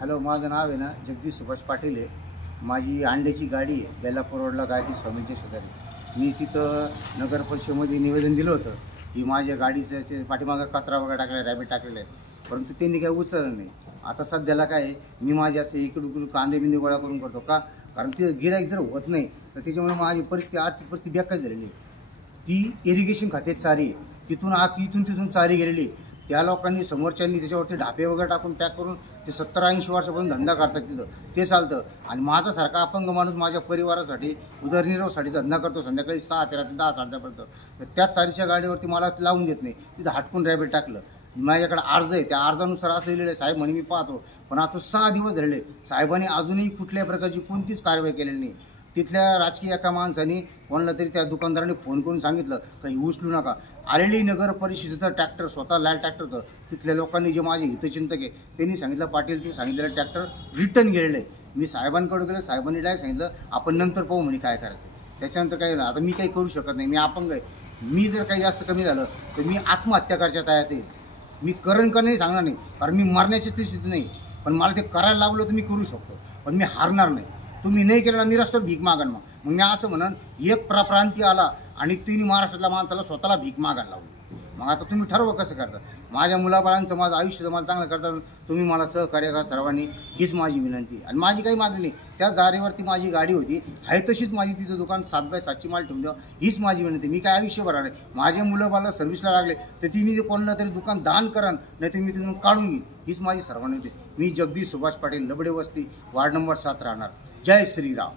Hello, माझं नाव आहे ना जगदीश सुभाष पाटील आहे। माझी अंड्याची गाडी आहे बेलापूर रोडला गायत्री स्वामीच्या शेजारी। मी तिथं नगर परिषदेमध्ये निवेदन दिलं होतं की माझ्या गाडीचं पाठीमागं कचरा वगैरे टाकला, रॅबिट टाकलेलं आहे, परंतु त्यांनी काही उचललं नाही। आता सध्याला काय आहे, मी माझे असे इकडून कांदे बिंदे गोळा करून करतो का, कारण ते गिऱ्हाईक जर होत नाही तर त्याच्यामुळे माझी परिस्थिती आर्थिक परिस्थिती बेकार झालेली आहे। ती इरिगेशन खात्यात चारी आहे, तिथून चारी गेलेली। त्या लोकांनी समोरच्यांनी त्याच्यावरती ढापे वगैरे टाकून पॅक करून ते 70-80 वर्षापासून धंदा करतात, तिथं ते चालतं। आणि माझ्यासारखा अपंग माणूस माझ्या परिवारासाठी उदरनिर्वाहासाठी धंदा करतो, संध्याकाळी 6 ते रात्री 10 साडे 10पर्यंत। तर त्याच चारीच्या गाडीवरती मला लावून देत नाही, तिथं हटकून रॅबिट टाकलं। माझ्याकडे अर्ज आहे, त्या अर्जानुसार असं लिहिलेलं आहे, साहेब म्हणे मी पाहतो, पण आता 6 दिवस झालेले साहेबांनी अजूनही कुठल्याही प्रकारची कोणतीच कारवाई केलेली नाही। तिथल्या राजकीय एका माणसाने कोणाला तरी त्या दुकानदाराने फोन करून सांगितलं काही उचलू नका। आलेली नगर परिषदेचा ट्रॅक्टर स्वतः लाल ट्रॅक्टर होतं। तिथल्या लोकांनी जे माझे हितचिंतक आहे त्यांनी सांगितलं, पाटील तू सांगितलेलं ट्रॅक्टर रिटर्न गेलेलं आहे। मी साहेबांकडे गेलो, साहेबांनी डायरेक्ट सांगितलं आपण नंतर पाहू म्हणे काय करायचं। त्याच्यानंतर काय झालं, आता मी काही करू शकत नाही, मी अपंग आहे। मी जर काही जास्त कमी झालं तर मी आत्महत्या करायच्या तयार आहे। मी करण का नाही सांगणार नाही, कारण मी मरण्याची स्थिती नाही, पण मला ते करायला लागलं तर मी करू शकतो, पण मी हारणार नाही। तुम्ही नाही केलं ना, मी रस्त्यावर भीक मागन। मग मी असं म्हणन, एक प्रांती आला आणि तिन्ही महाराष्ट्रातल्या माणसाला स्वतःला भीक मागायला लावली। मग आता तुम्ही ठरवा कसं करता। माझ्या मुलाबाळांचं माझं आयुष्य मला चांगलं करता तुम्ही मला सहकार्य करा सर्वांनी, हीच माझी विनंती। आणि माझी काही मागणी नाही, त्या जारेवरती माझी गाडी होती आहे तशीच माझी तिथं दुकान 7x7ची माल ठेवून द्या, हीच माझी विनंती। मी काय आयुष्यभर आहे, माझ्या मुलाबाळाला सर्व्हिसला लागले तर ती मी कोणाला तरी दुकान दान करा, नाही तर मी तिथून काढून घेईन, हीच माझी सर्वांनी विनंती। मी जगदीश सुभाष पाटील, लबडे वस्ती, वार्ड नंबर 7 राहणार। जय श्रीराम।